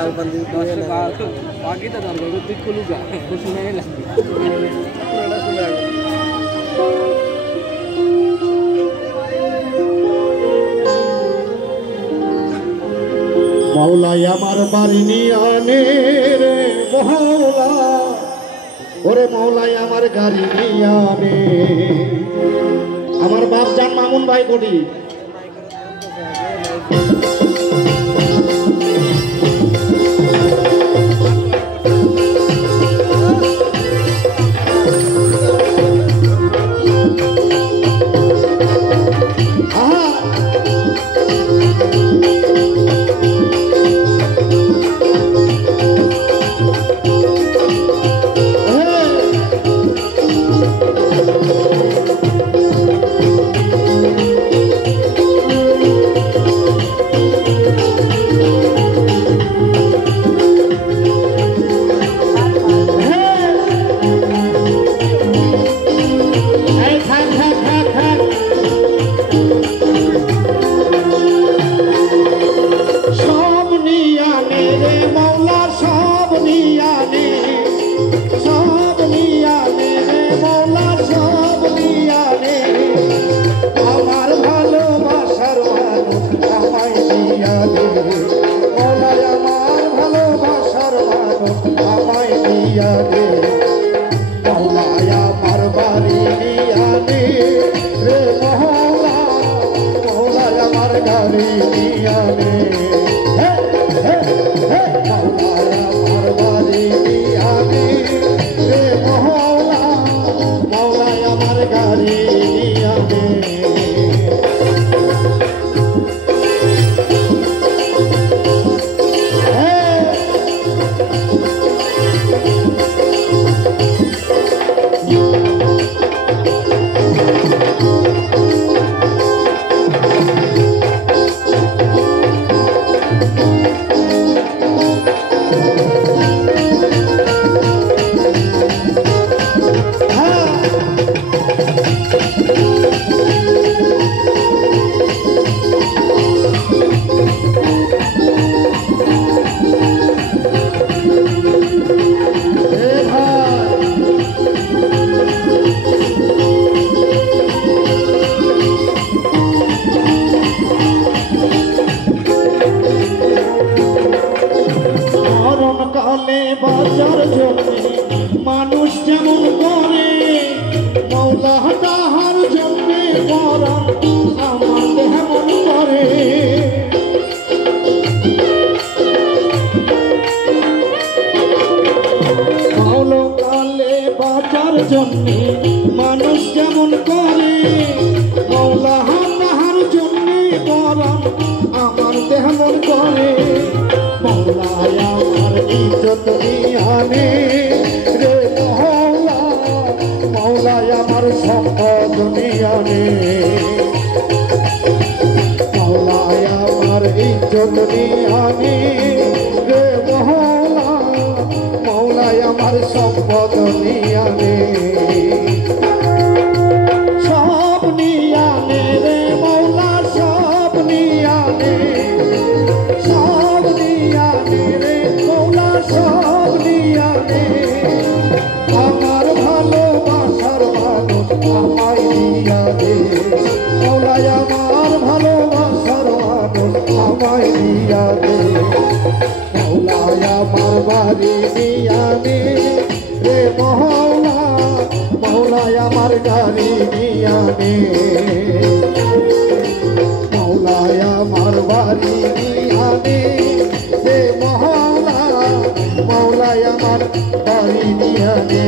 बाकी तो दरगाह को खुलूगा कुछ नहीं लगती मौला আমার বাড়ি নিয়ে আনে রে মৌলা ওরে মৌলা আমার গাড়ি নিয়ে আনে আমার বাপ জান মামুন ভাই কোটি মানুষ যেমন করে মৌলা তাহার জন্য মরণ আমার তেমন করে মৌলা কালে বাঁচার জন্য মানুষ যেমন করে মৌলা তাহার জন্য মরণ আমার তেমন করে মৌলা আমার ইজ্জত আনে রে মৌলা মৌলা আমার সম্পদ আনে মৌলা আমার ইজ্জত আনে রে মৌলা মৌলা আমার সম্পদ আনে সব নিয়ে আনে রে মৌলা সব নিয়ে আনে সব নিয়ে আনে রে মৌলা সব নিয়ে আনে আমার ভালোবাসার মানুষ আমায় দিয়া দে মৌলা আমার ভালোবাসার মানুষ আমায় দিয়া দে মৌলা আমার বাড়ি দিয়া দে রে মৌলা মৌলা আমার গাড়ি দিয়া দে মৌলা আমার বাড়ি দিয়া দে রে মৌলা মৌলা আমার বাড়ি দিয়া দে